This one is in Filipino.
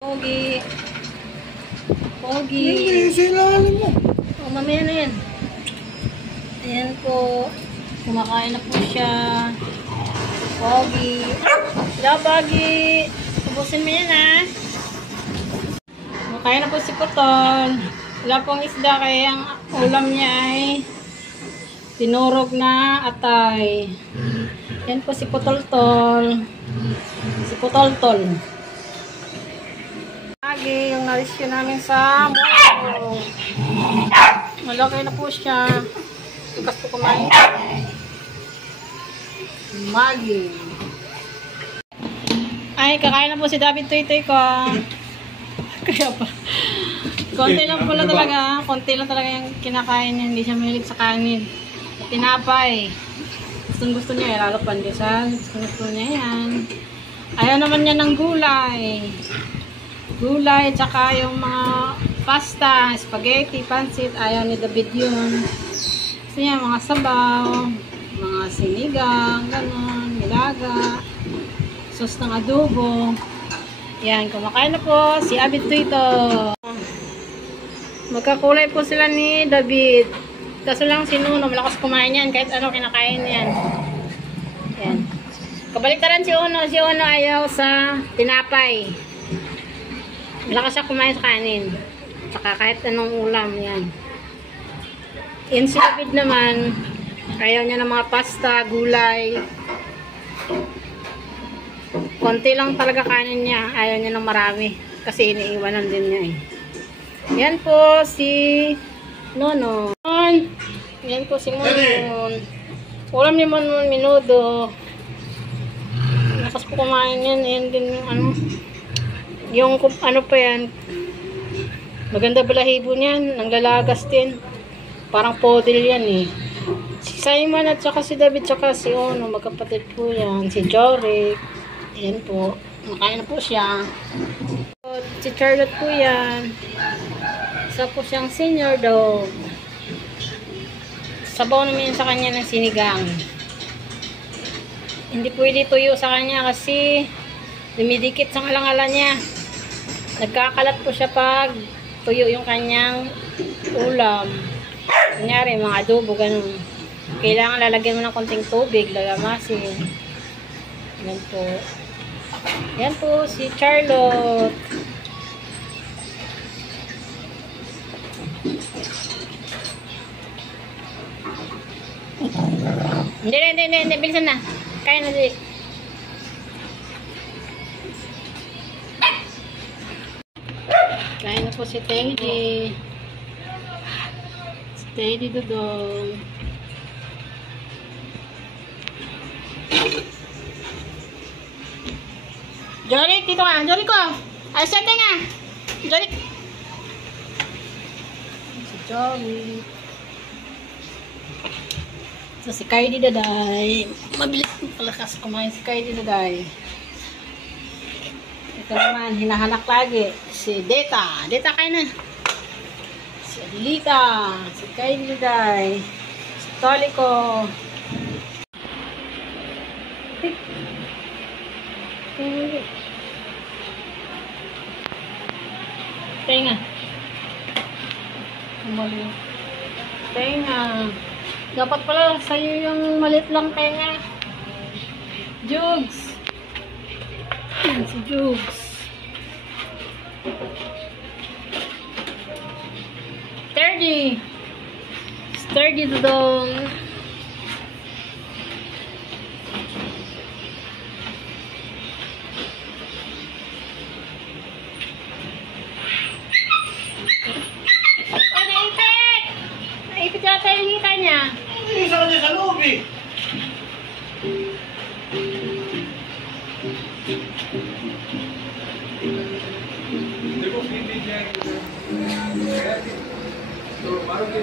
Pogi. Pogi. Hindi, silalim mo. O, mamaya na yan. Ayan po. Kumakain na po siya. Pogi. Hello, Pogi. Ubusin mo yan, ha? Kumakain na po si Putol. Wala pong isda, kaya ang ulam niya ay tinurog na atay. Yan po si Putol-tol. Si Putol-tol. Lagi yung narisyo namin sa mall. Malaki na po siya. Tukas po kumain. Magi. Ay, kakain na po si David Toy-Toy ko. Kaya pa. Konti lang po lang talaga. Konti lang talaga yung kinakain niya. Hindi siya mahilig sa kanin. Tinapay. Gusto niya. Lalo pandesal. Gusto niya yan. Ayaw naman niya ng gulay. Gulay, tsaka yung mga pasta, spaghetti, pansit, ayaw ni David yun. Gusto niya mga sabaw, mga sinigang, gano'n, nilaga, sauce ng adobo. Yan, kumakain na po si Abid Tuito. Magkakulay po sila ni David. Kaso lang si Nuno, malakas kumain yan, kahit ano kinakain yan. Yan. Kabaliktaran si Uno ayaw sa tinapay. Malakas siya kumain sa kanin. Saka kahit anong ulam, yan. Yan si David naman, ayaw niya ng mga pasta, gulay. Konti lang talaga kanin niya. Ayaw niya ng marami. Kasi iniiwanan din niya eh. Yan po si Nono. Yan po si Monon. Ulam ni Monon, minudo. Malakas po kumain yan. Yan din yung ano. Yung ano pa yan, maganda balahibo niyan, nanglalagas din. Parang podil yan eh. Si Simon at saka si David saka si Ono, magkapatid po yan. Si Jorik, yan po. Nakain na po siya. Si Charlotte po yan. Isa po siyang senior dog. Sabaw naman yun sa kanya ng sinigang. Hindi pwede tuyo sa kanya kasi dumidikit sa alang-ala niya. Nagkakalat po siya pag tuyo yung kanyang ulam. Kunyari, mga adobo, ganun. Kailangan lalagyan mo ng konting tubig, lalamasin. Yan po. Yan po si Charlotte. Hindi. Bilisan na. Kaya na di. Kain na po si Teddy. Si Teddy Dudong. Jorik, dito ka. Jorik ko. Ay, sete nga. Jorik. Si Jorik. So, si Kylie Daday. Mabilis palakas kumain si Kylie Daday. Ito naman, hinahanak lagi. Si Deta. Deta kain na. Si Adelita. Si Kylie Daday. Si Toliko. Tenga. Tenga. Dapat pala sa'yo yung malit lang tenga. Jugs. Yan si Jugs. Sturdy Dudong. Ay, naipit! Naipit yata yung hita niya. Isa ka niya sa loob eh. Baru que